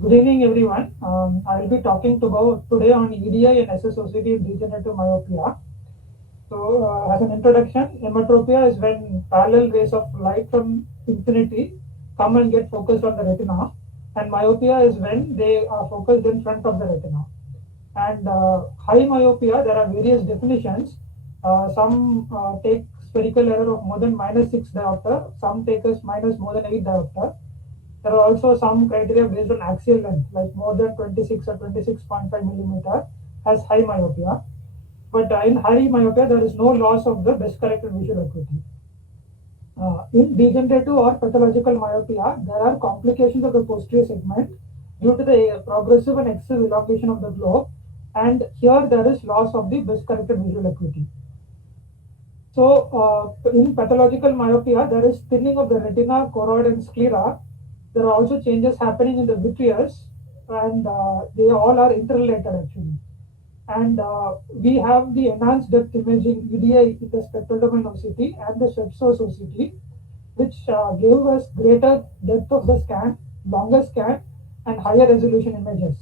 Good evening, everyone. I will be talking today on EDI and SSOCT Degenerative Myopia. As an introduction, hematopia is when parallel rays of light from infinity come and get focused on the retina, and myopia is when they are focused in front of the retina. And high myopia, there are various definitions. Some take spherical error of more than -6 diopter, some take as minus more than 8 diopter. There are also some criteria based on axial length, like more than 26 or 26.5 millimeter has high myopia. But in high myopia, there is no loss of the best corrected visual acuity. In degenerative or pathological myopia, there are complications of the posterior segment due to the progressive and excessive elongation of the globe, and here there is loss of the best corrected visual acuity. In pathological myopia, there is thinning of the retina, choroid, and sclera. There are also changes happening in the vitreous, and they all are interrelated actually. And we have the enhanced depth imaging EDI in the spectral domain OCT and the SWEPSOS OCT, which gave us greater depth of the scan, longer scan, and higher resolution images.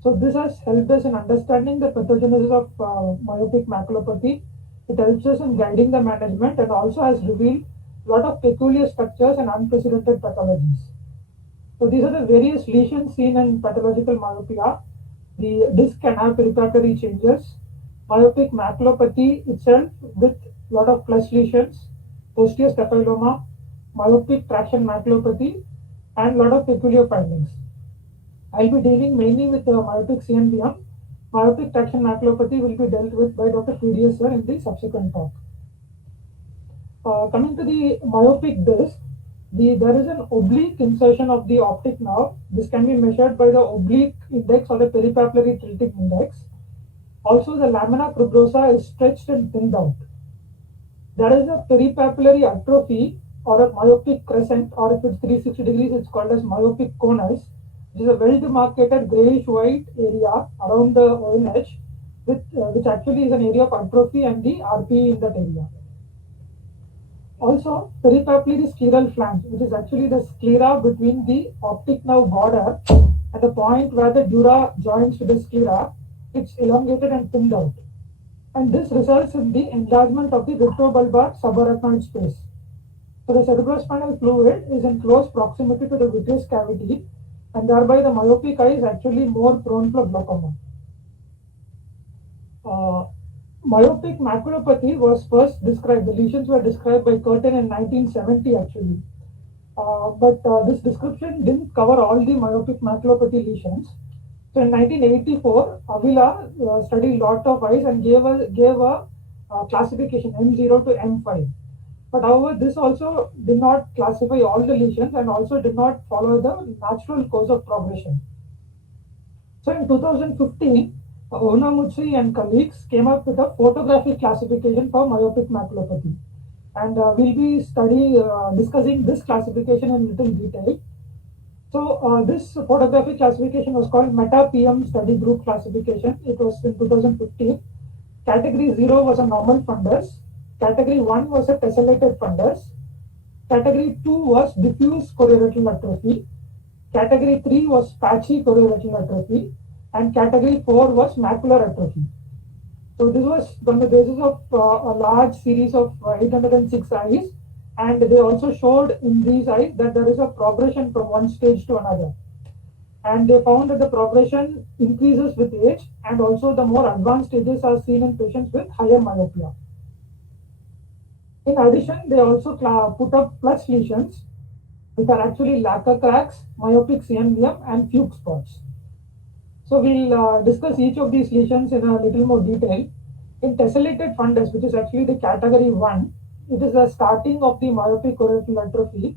So this has helped us in understanding the pathogenesis of myopic maculopathy. It helps us in guiding the management and also has revealed a lot of peculiar structures and unprecedented pathologies. So these are the various lesions seen in pathological myopia. The disc can have peripapillary changes, myopic maculopathy itself with a lot of flush lesions, posterior staphyloma, myopic traction maculopathy, and a lot of peculiar findings. I'll be dealing mainly with myopic CNVM. Myopic traction maculopathy will be dealt with by Dr. PDS sir in the subsequent talk. Coming to the myopic disc, there is an oblique insertion of the optic nerve. This can be measured by the oblique index or the peripapillary tilting index. Also, the lamina cribrosa is stretched and thinned out. There is a peripapillary atrophy or a myopic crescent, or if it's 360 degrees, it's called as myopic conus, which is a well-demarcated grayish-white area around the ONH, which actually is an area of atrophy and the RPE in that area. Also, peripapillary scleral flange, which is actually the sclera between the optic nerve border and the point where the dura joins to the sclera, it's elongated and thinned out. And this results in the enlargement of the retrobulbar subarachnoid space. So the cerebrospinal fluid is in close proximity to the vitreous cavity, and thereby the myopic eye is actually more prone to glaucoma. Myopic maculopathy was first described, the lesions were described by Curtin in 1970 actually. But this description didn't cover all the myopic maculopathy lesions. So in 1984, Avila studied a lot of eyes and gave a classification M0 to M5. But however, this also did not classify all the lesions and also did not follow the natural course of progression. So in 2015, Onamutsu and colleagues came up with a photographic classification for myopic maculopathy. And we'll be discussing this classification in little detail. So this photographic classification was called Meta-PM Study Group Classification. It was in 2015. Category 0 was a normal fundus. Category 1 was a tessellated fundus. Category 2 was diffuse chorioretinal atrophy. Category 3 was patchy chorioretinal atrophy. And category 4 was macular atrophy. So this was on the basis of a large series of 806 eyes, and they also showed in these eyes that there is a progression from one stage to another. And they found that the progression increases with age, and also the more advanced stages are seen in patients with higher myopia. In addition, they also put up plus lesions, which are actually lacquer cracks, myopic CNVM, and fugue spots. So we'll discuss each of these lesions in a little more detail. In tessellated fundus, which is actually the category 1, it is the starting of the myopic chorioretinal atrophy.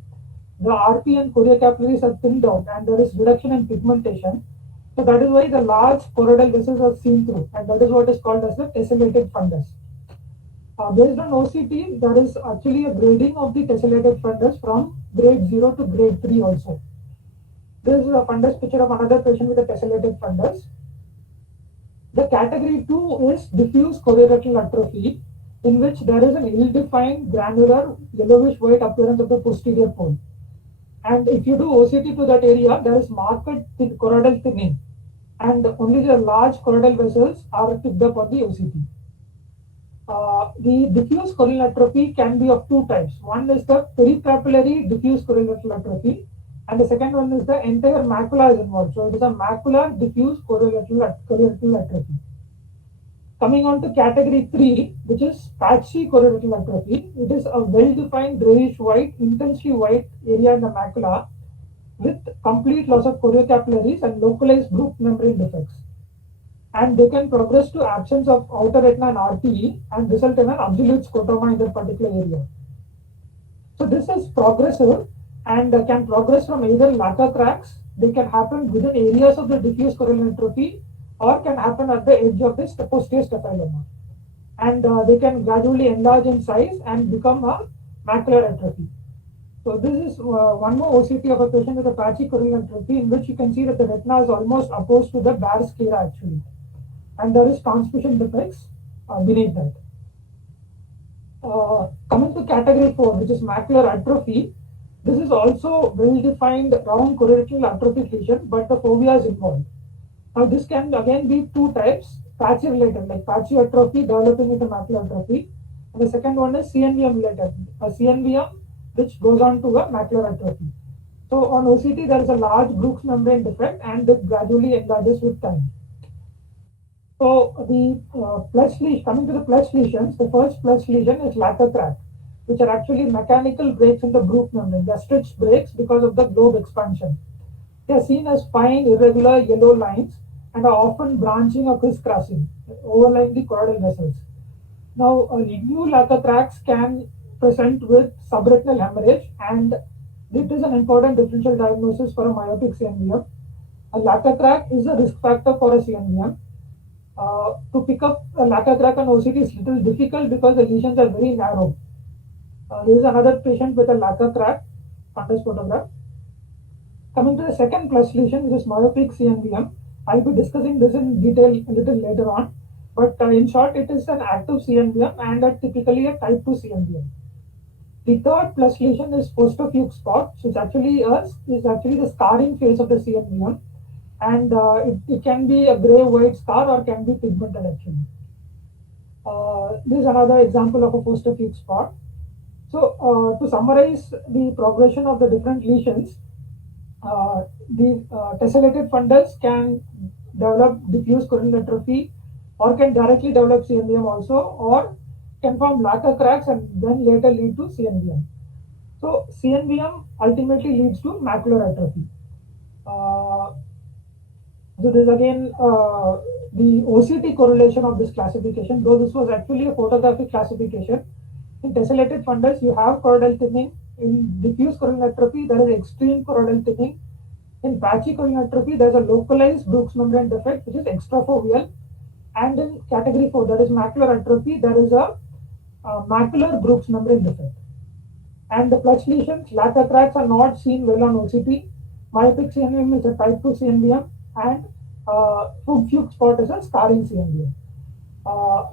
The RP and choriocapillaries are thinned out and there is reduction in pigmentation. So that is why the large choroidal vessels are seen through, and that is what is called as the tessellated fundus. Based on OCT, there is actually a grading of the tessellated fundus from grade 0 to grade 3 also. This is a fundus picture of another patient with a tessellated fundus. The category 2 is diffuse chorioretinal atrophy, in which there is an ill-defined granular yellowish white appearance of the posterior pole. And if you do OCT to that area, there is marked choroidal thinning, and only the large choroidal vessels are picked up on the OCT. The diffuse corneal atrophy can be of two types. One is the peripapillary diffuse corneal atrophy, and the second one is the entire macula is involved. So it is a macular diffuse corneal atrophy. Coming on to category 3, which is patchy choroidal atrophy, it is a well-defined grayish white, intensely white area in the macula with complete loss of choriocapillaries and localized Bruch membrane defects. And they can progress to absence of outer retina and RPE and result in an absolute scotoma in that particular area. So this is progressive and can progress from either laca cracks, they can happen within areas of the diffuse corneal atrophy, or can happen at the edge of this posterior staphyloma. And they can gradually enlarge in size and become a macular atrophy. So this is one more OCT of a patient with a patchy corneal atrophy, in which you can see that the retina is almost opposed to the bare sclera actually, and there is transmission defects beneath that. Coming to category 4, which is macular atrophy, this is also well-defined round choroidal atrophy lesion, but the fovea is involved. Now this can again be two types, patchy related, like patchy atrophy developing into macular atrophy, and the second one is CNVM related, a CNVM which goes on to a macular atrophy. So on OCT there is a large Bruch membrane defect and it gradually enlarges with time. So the coming to the plush lesions, the first plush lesion is laca crack, which are actually mechanical breaks in the Bruch membrane. They are stretched breaks because of the globe expansion. They are seen as fine, irregular yellow lines and are often branching or crisscrossing, overlying the choroidal vessels. Now, new laca cracks can present with subretinal hemorrhage, and it is an important differential diagnosis for a myopic CNVM. A laca crack is a risk factor for a CNVM. To pick up a laca crack on OCT is little difficult because the lesions are very narrow. There is another patient with a laca crack, fundus photograph. Coming to the second plush lesion, which is myopic CNVM, I'll be discussing this in detail a little later on. But in short, it is an active CNVM and typically a type 2 CNVM. The third plush lesion is post-fugue spot, which is actually the scarring phase of the CNVM, and it can be a gray-white scar or can be pigmented actually. This is another example of a post-fugue spot. So to summarize the progression of the different lesions, the tessellated fundus can develop diffuse corneal atrophy, or can directly develop CNVM also, or can form laca cracks and then later lead to CNVM. So CNVM ultimately leads to macular atrophy. So this is again the OCT correlation of this classification, though this was actually a photographic classification. In tessellated fundus, you have choroidal thinning. In diffuse corneal atrophy, there is extreme choroidal thinning. In patchy corneal atrophy, there is a localized Bruch membrane defect, which is extrafoveal. And in category 4, that is macular atrophy, there is a macular Bruch membrane defect. And the plush lesions, laca cracks are not seen well on OCT. Myopic CNVM is a type 2 CNVM, and fugue spot is a scarring CNVM.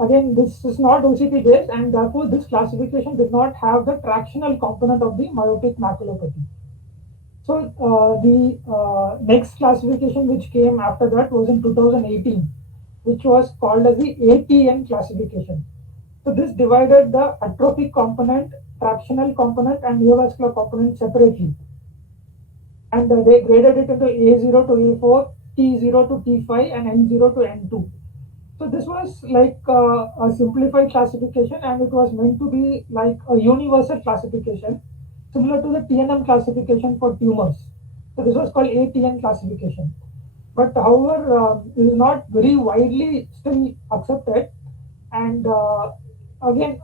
Again, this is not OCT based, and therefore this classification did not have the tractional component of the myopic maculopathy. So the next classification which came after that was in 2018, which was called as the ATN classification. So this divided the atrophic component, tractional component, and neovascular component separately, and they graded it into A0 to A4, T0 to T5, and N0 to N2. So this was like a simplified classification, and it was meant to be like a universal classification, similar to the TNM classification for tumors. So this was called ATN classification. But however, it is not very widely still accepted. And again,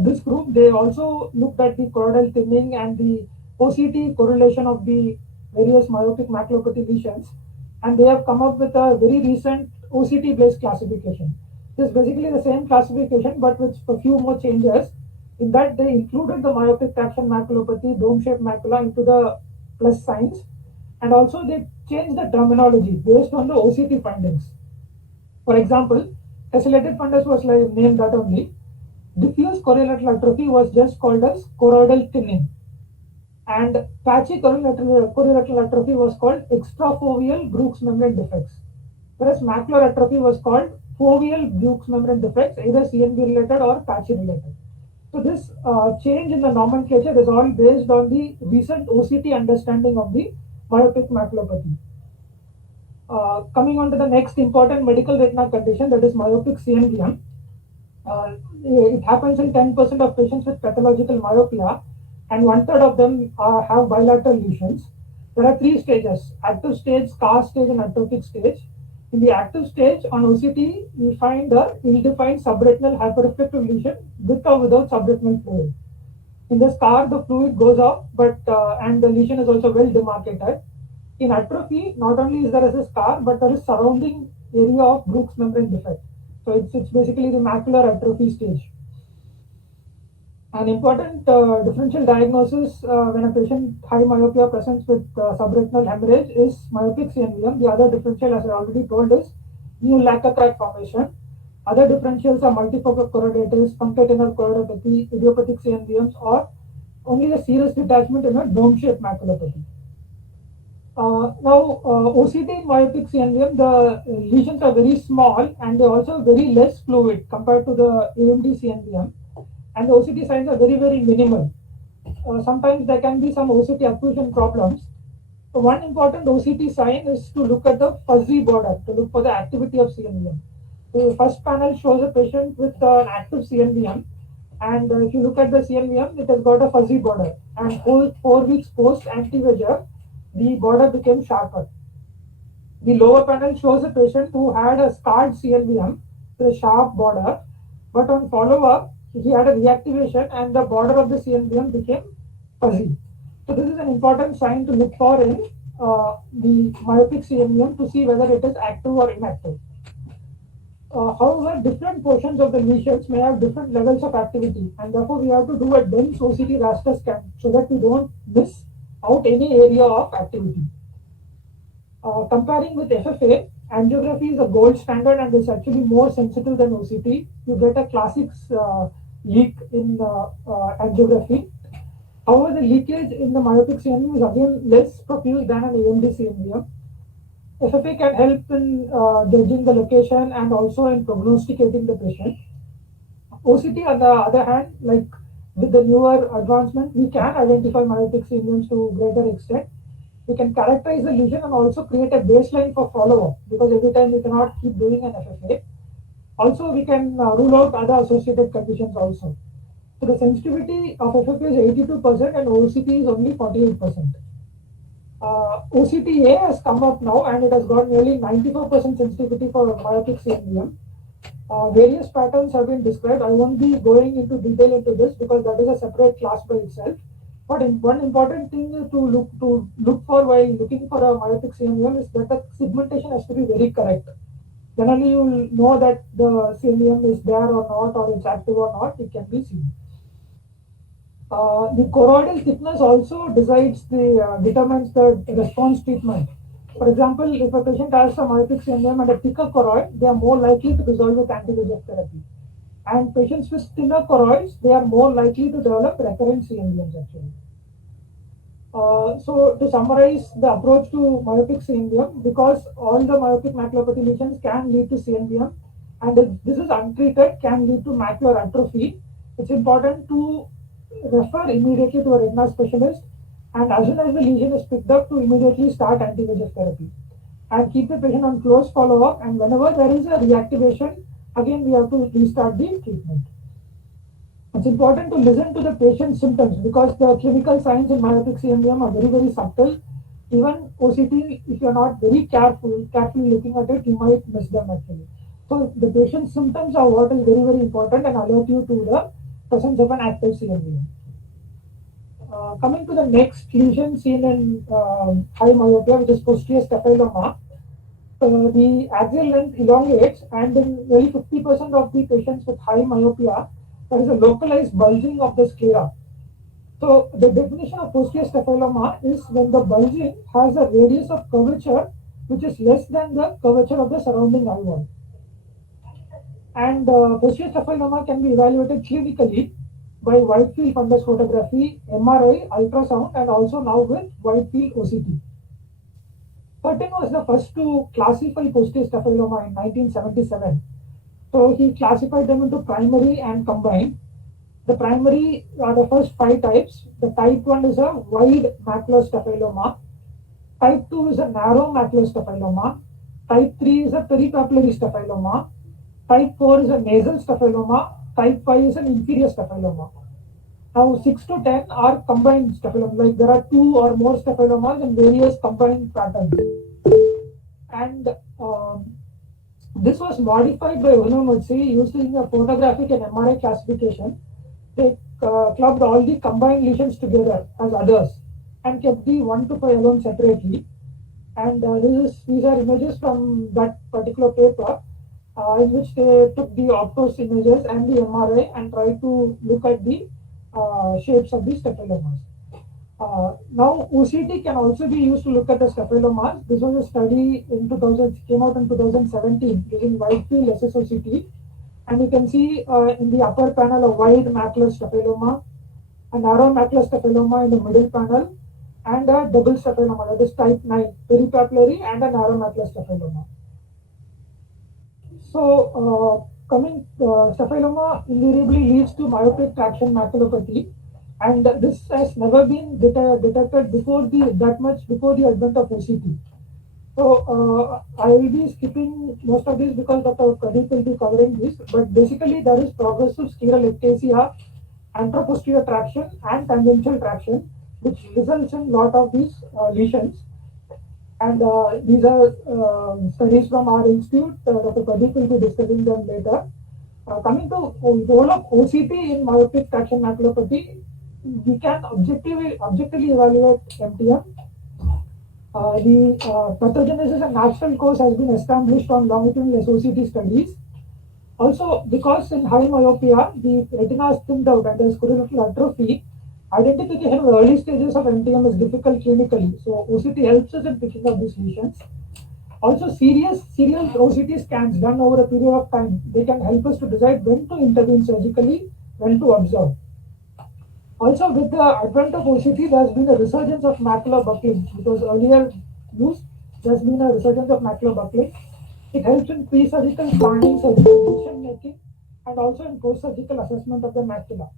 this group, they also looked at the choroidal thinning and the OCT correlation of the various myopic maculopathy lesions, and they have come up with a very recent OCT based classification. It is basically the same classification but with a few more changes. In that, they included the myopic traction maculopathy, dome shaped macula into the plus signs, and also they changed the terminology based on the OCT findings. For example, tessellated fundus was like named that only. Diffuse choroidal atrophy was just called as choroidal thinning. and patchy chorioretinal atrophy was called extrafoveal Brooks membrane defects, whereas macular atrophy was called foveal Brooks membrane defects, either CNV related or patchy related. So this change in the nomenclature is all based on the recent OCT understanding of the myopic maculopathy. Coming on to the next important medical retina condition, that is myopic CNVM. It happens in 10% of patients with pathological myopia, and one-third of them have bilateral lesions. There are three stages: active stage, scar stage, and atrophic stage. In the active stage, on OCT, we find a ill-defined subretinal hyperreflective lesion with or without subretinal fluid. In the scar, the fluid goes off, but and the lesion is also well demarcated. In atrophy, not only is there a scar, but there is surrounding area of Brooks membrane defect. So it's basically the macular atrophy stage. An important differential diagnosis when a patient high myopia presents with subretinal hemorrhage is myopic CNVM. The other differential, as I already told, is new laca crack formation. Other differentials are multifocal choroiditis, punctatinal choroidopathy, idiopathic CNVMs, or only a serous detachment in a dome-shaped maculopathy. Now, OCT myopic CNVM, the lesions are very small and they also very less fluid compared to the AMD CNVM, and the OCT signs are very, very minimal. Sometimes there can be some OCT occlusion problems. So one important OCT sign is to look at the fuzzy border, to look for the activity of CNVM. So the first panel shows a patient with an active CNVM, and if you look at the CNVM, it has got a fuzzy border, and whole 4 weeks post anti-VEGF, the border became sharper. The lower panel shows a patient who had a scarred CNVM with a sharp border, but on follow-up, he had a reactivation and the border of the CNVM became fuzzy. So this is an important sign to look for in the myopic CNVM to see whether it is active or inactive. However, different portions of the lesions may have different levels of activity, and therefore we have to do a dense OCT raster scan so that we don't miss out any area of activity. Comparing with FFA, angiography is a gold standard and is actually more sensitive than OCT. You get a classic leak in angiography. However, the leakage in the myopic CNVM is again less profuse than an AMD CNVM. FFA can help in judging the location and also in prognosticating the patient. OCT, on the other hand, like with the newer advancement, we can identify myopic CNVMs to greater extent. We can characterize the lesion and also create a baseline for follow-up, because every time we cannot keep doing an FFA. Also, we can rule out other associated conditions also. So the sensitivity of FFA is 82% and OCT is only 48%. OCTA has come up now and it has got nearly 94% sensitivity for myopic CNVM. Various patterns have been described. I won't be going into detail into this because that is a separate class by itself. But one important thing to look for while looking for a myopic CNVM is that the segmentation has to be very correct. Generally, you will know that the CNVM is there or not, or it's active or not. It can be seen. The choroidal thickness also determines the response treatment. For example, if a patient has a myopic CNVM and a thicker choroid, they are more likely to resolve with anti-VEGF therapy. And patients with thinner choroids, they are more likely to develop recurrent CNVMs actually. So to summarize the approach to myopic CNVM, because all the myopic maculopathy lesions can lead to CNVM, and if this is untreated, can lead to macular atrophy, it's important to refer immediately to a retina specialist, and as soon as the lesion is picked up, to immediately start anti-VEGF therapy and keep the patient on close follow-up, and whenever there is a reactivation, again we have to restart the treatment. It's important to listen to the patient's symptoms because the clinical signs in myopic CNVM are very, very subtle. Even OCT, if you're not very carefully looking at it, you might miss them actually. So the patient's symptoms are what is very, very important and alert you to the presence of an active CNVM. Coming to the next lesion seen in high myopia, which is posterior staphyloma, the axial length elongates, and in nearly 50% of the patients with high myopia, there is a localized bulging of the sclera. So the definition of posterior staphyloma is when the bulging has a radius of curvature which is less than the curvature of the surrounding eye wall. And posterior staphyloma can be evaluated clinically by wide field fundus photography, MRI, ultrasound, and also now with wide field OCT. Curtin was the first to classify posterior staphyloma in 1977. So he classified them into primary and combined. The primary are the first 5 types. The type 1 is a wide macular staphyloma. Type 2 is a narrow macular staphyloma. Type 3 is a peripapillary staphyloma. Type 4 is a nasal staphyloma. Type 5 is an inferior staphyloma. Now 6 to 10 are combined staphyloma, like there are 2 or more staphylomas in various combined patterns. And this was modified by OTSI using a photographic and MRI classification. They clubbed all the combined lesions together as others and kept the 1 to 5 alone separately. And these are images from that particular paper in which they took the optos images and the MRI and tried to look at the shapes of the staphylomas. Now, OCT can also be used to look at the staphylomas. This was a study in 2000, came out in 2017 using wide field SSOCT. And you can see in the upper panel a wide macular staphyloma, a narrow macular staphyloma in the middle panel, and a double staphyloma, that is type 9, peripapillary and a narrow macular staphyloma. So, staphyloma invariably leads to myopic traction maculopathy, and this has never been detected before the advent of OCT. So I will be skipping most of this because Dr. Pradeep will be covering this. But basically, there is progressive scleral ectasia, anteroposterior traction, and tangential traction, which results in lot of these lesions. And these are studies from our institute. Dr. Pradeep will be discussing them later. Coming to role of OCT in myopic traction maculopathy, we can objectively evaluate MTM. The pathogenesis and natural cause has been established on longitudinal SOCT studies. Also, because in high myopia, the retina is thinned out and there is correlatal atrophy, identification of the early stages of MTM is difficult clinically. So, OCT helps us in picking up these lesions. Also, serial OCT scans done over a period of time, they can help us to decide when to intervene surgically, when to observe. Also, with the advent of OCT, there has been a resurgence of macular buckling, which was earlier used. There has been a resurgence of macular buckling. It helps in pre-surgical planning, surgical decision making, and also in post-surgical assessment of the macula.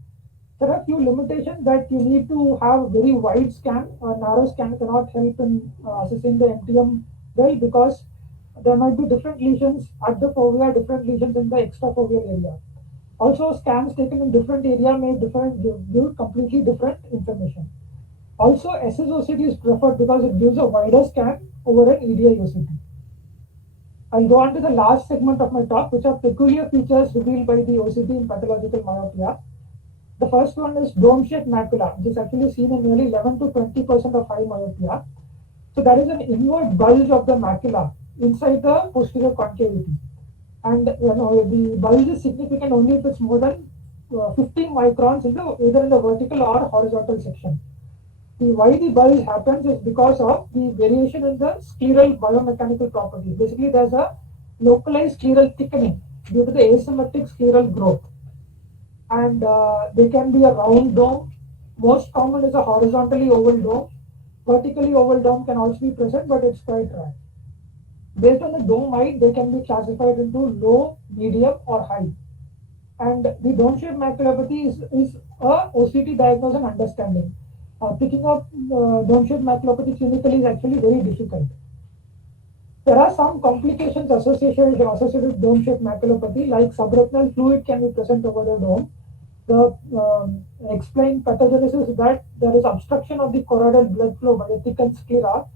There are few limitations that you need to have very wide scan. A narrow scan cannot help in assessing the MTM well because there might be different lesions at the fovea, different lesions in the extrafoveal area. Also, scans taken in different area may give completely different information. Also, SSOCT is preferred because it gives a wider scan over an EDI OCT. I'll go on to the last segment of my talk, which are peculiar features revealed by the OCT in pathological myopia. The first one is dome-shaped macula, which is actually seen in nearly 11 to 20% of high myopia. So there is an inward bulge of the macula inside the posterior concavity. And the bulge is significant only if it's more than 15 microns either in the vertical or horizontal section. Why the bulge happens is because of the variation in the scleral biomechanical properties. Basically, there's a localized scleral thickening due to the asymmetric scleral growth. And they can be a round dome. Most common is a horizontally oval dome. Vertically oval dome can also be present, but it's quite rare. Based on the dome height, they can be classified into low, medium, or high. And the dome-shaped maculopathy is a OCT diagnosis and understanding. Picking up dome-shaped maculopathy clinically is actually very difficult. There are some complications associated with dome-shaped maculopathy, like subretinal fluid can be present over the dome. The explained pathogenesis is that there is obstruction of the choroidal blood flow by a thickened sclera,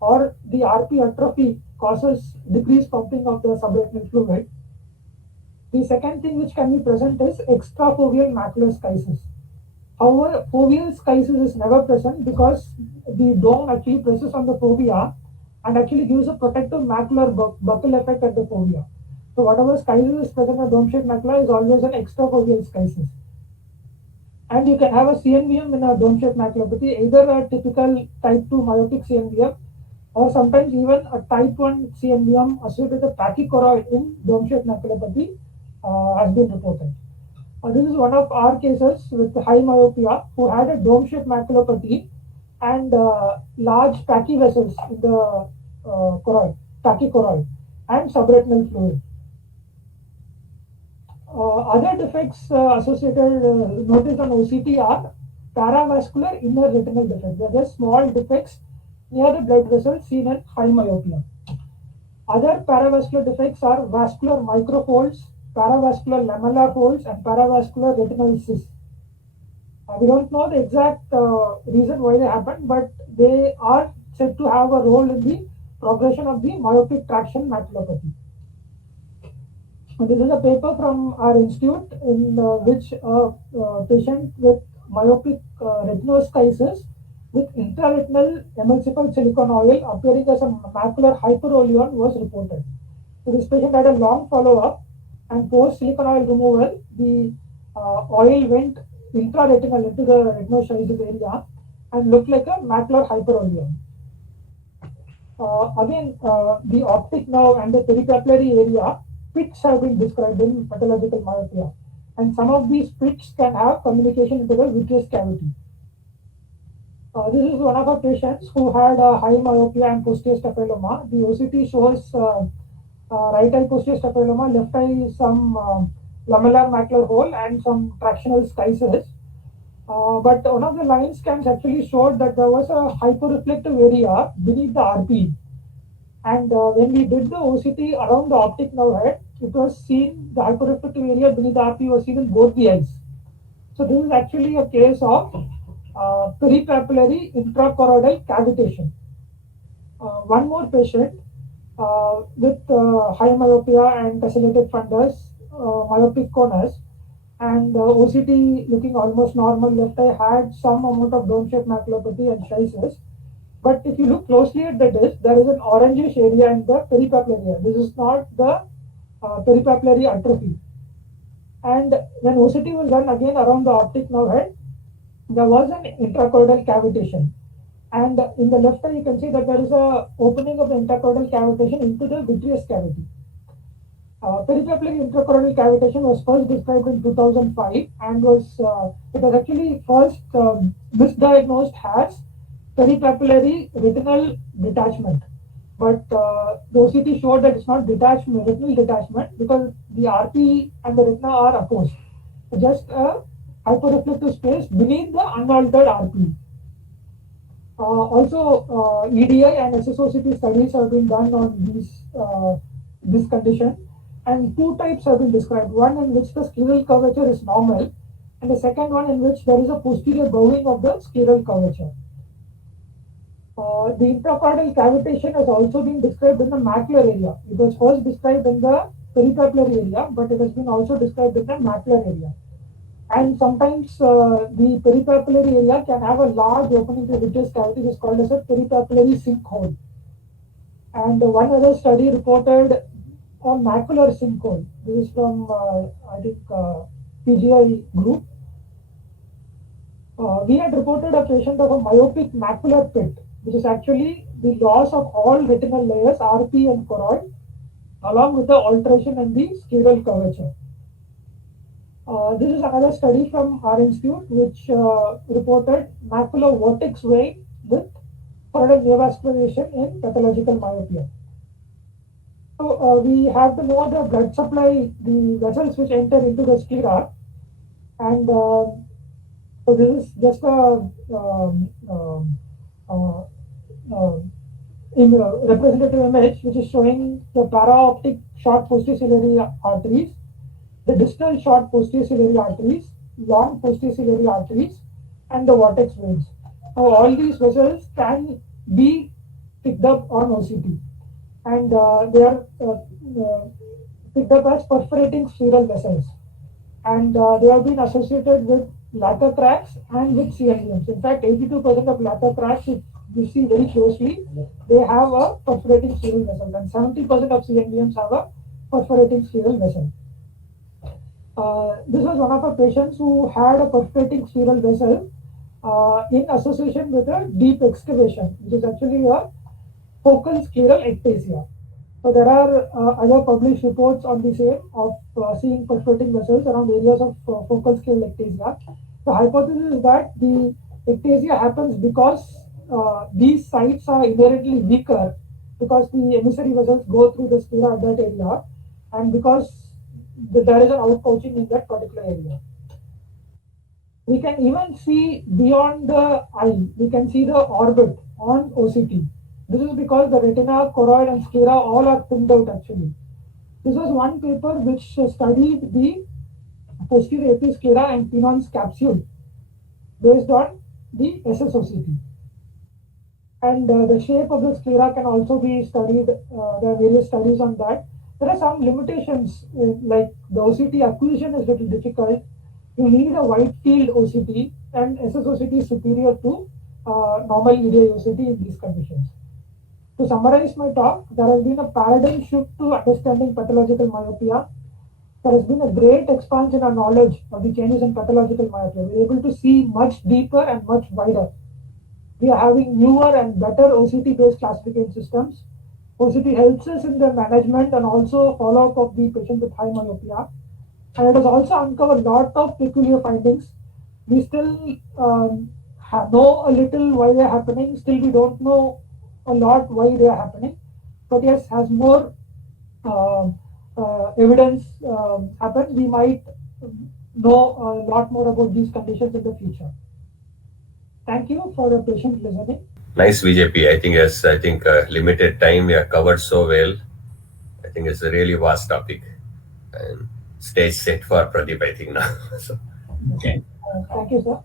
or the RP atrophy causes decreased pumping of the subretinal fluid. The second thing which can be present is extrafoveal macular schisis. However, foveal schisis is never present because the dome actually presses on the fovea and actually gives a protective macular buckle effect at the fovea. So whatever schisis is present in dome-shaped macula is always an extrafoveal schisis. And you can have a CNVM in a dome-shaped maculopathy, either a typical type 2 myopic CNVM or sometimes even a type 1 CNVM associated with a pachychoroid in dome-shaped maculopathy has been reported. This is one of our cases with high myopia who had a dome-shaped maculopathy and large pachy vessels in the choroid, tachychoroid, and subretinal fluid. Other defects associated noticed on OCT are paravascular inner retinal defects. They are just small defects near the blood vessels seen in high myopia. Other paravascular defects are vascular microfolds, paravascular lamellar folds, and paravascular retinal cysts. We don't know the exact reason why they happen, but they are said to have a role in the progression of the myopic traction maculopathy. This is a paper from our institute in which a patient with myopic retinoschisis with intraretinal emulsified silicone oil appearing as a macular hyperoleon was reported. So this patient had a long follow-up, and post silicone oil removal, the oil went intraretinal into the retinoschisis area and looked like a macular hyperoleon. The optic nerve and the peripapillary area pits have been described in pathological myopia, and some of these pits can have communication into the vitreous cavity. This is one of our patients who had a high myopia and posterior staphyloma. The OCT shows right eye posterior staphyloma, left eye some lamellar macular hole and some tractional schisis. But one of the line scans actually showed that there was a hyperreflective area beneath the RP. And when we did the OCT around the optic nerve head, it was seen, the hyperreflective area beneath the RP was seen in both the eyes. So this is actually a case of peripapillary intrachoroidal cavitation. One more patient with high myopia and tessellated fundus, myopic conus, and OCT looking almost normal. Left eye had some amount of dome-shaped maculopathy and schisis. But if you look closely at the disc, there is an orangish area in the peripapillary area. This is not the peripapillary atrophy. And when OCT was done again around the optic nerve head, there was an intrachoroidal cavitation. And in the left eye, you can see that there is a opening of the intrachoroidal cavitation into the vitreous cavity. Peripapillary intrachoroidal cavitation was first described in 2005 and it was actually first misdiagnosed as peripapillary retinal detachment. But the OCT showed that it's not detachment, retinal detachment, because the RP and the retina are opposed. Just a hyperreflective space beneath the unaltered RP. Also, EDI and SSOCT studies have been done on this condition, and two types have been described. One in which the scleral curvature is normal, and the second one in which there is a posterior bowing of the scleral curvature. The intrachoroidal cavitation has also been described in the macular area. It was first described in the peripapillary area, but it has been also described in the macular area. And sometimes the peripapillary area can have a large opening to the vitreous cavity, which is called as a peripapillary sinkhole. And one other study reported on macular sinkhole. This is from, I think, PGI group. We had reported a patient of a myopic macular pit, which is actually the loss of all retinal layers, RP and choroid, along with the alteration in the scleral curvature. This is another study from our institute which reported macular vortex vein with choroidal neovascularization in pathological myopia. So we have to know the blood supply, the vessels which enter into the sclera, and so this is just a representative image which is showing the paraoptic short posterior ciliary arteries, the distal short posterior ciliary arteries, long posterior ciliary arteries, and the vortex veins. Now, all these vessels can be picked up on OCT, and they are picked up as perforating scleral vessels, and they have been associated with lateral cracks and with CNVMs. In fact, 82% of lateral cracks, if you see very closely, they have a perforating scleral vessel, and 70% of CNVMs have a perforating scleral vessel. This was one of our patients who had a perforating scleral vessel in association with a deep excavation, which is actually a focal scleral ectasia. So there are other published reports on the same of seeing perforating vessels around areas of focal scale ectasia. The hypothesis is that the ectasia happens because these sites are inherently weaker because the emissary vessels go through the sclera at that area and because there is an outpouching in that particular area. We can even see beyond the eye, we can see the orbit on OCT. This is because the retina, choroid, and sclera all are thinned out actually. This was one paper which studied the posterior episclera and Pinon's capsule based on the SSOCT. And the shape of the sclera can also be studied. There are various studies on that. There are some limitations, like the OCT acquisition is a little difficult. You need a wide field OCT, and SSOCT is superior to normal EDI OCT in these conditions. To summarize my talk, there has been a paradigm shift to understanding pathological myopia. There has been a great expansion of knowledge of the changes in pathological myopia. We're able to see much deeper and much wider. We are having newer and better OCT-based classification systems. OCT helps us in the management and also follow-up of the patient with high myopia. And it has also uncovered a lot of peculiar findings. We still know a little why they're happening. Still, we don't know a lot why they are happening. But yes, as more evidence happens, we might know a lot more about these conditions in the future. Thank you for your patient listening. Nice, VJP. I think yes, I think limited time we have covered so well. I think it's a really vast topic, and stage set for Pradeep, I think now. So. Okay. Thank you, sir.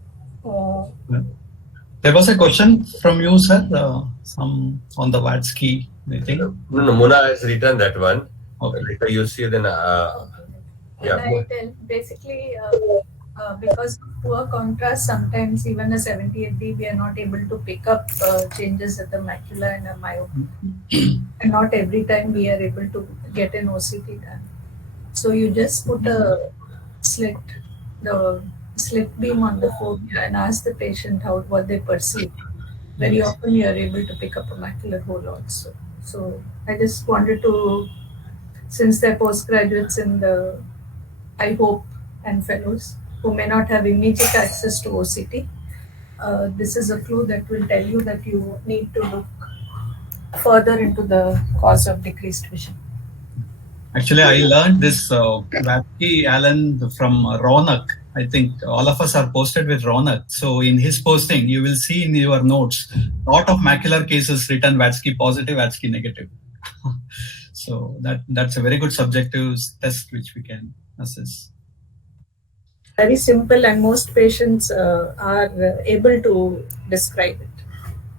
There was a question from you, sir, some on the Vatsky thing. No, Muna has written that one. Okay. Later you see then. Yeah. I tell basically because of poor contrast, sometimes even a 78D we are not able to pick up changes at the macula and a myopia, and not every time we are able to get an OCT done. So you just put the slit beam on the fovea and ask the patient what they perceive. Very often you are able to pick up a macular hole also. So I just wanted to, since they're postgraduates in the I hope and fellows who may not have immediate access to OCT, this is a clue that will tell you that you need to look further into the cause of decreased vision. Actually, I learned this Vatsky Alan from Ronak. I think all of us are posted with Ronak. So in his posting, you will see in your notes, lot of macular cases written Vatsky positive, Vatsky negative. So that's a very good subjective test which we can assess. Very simple, and most patients are able to describe it.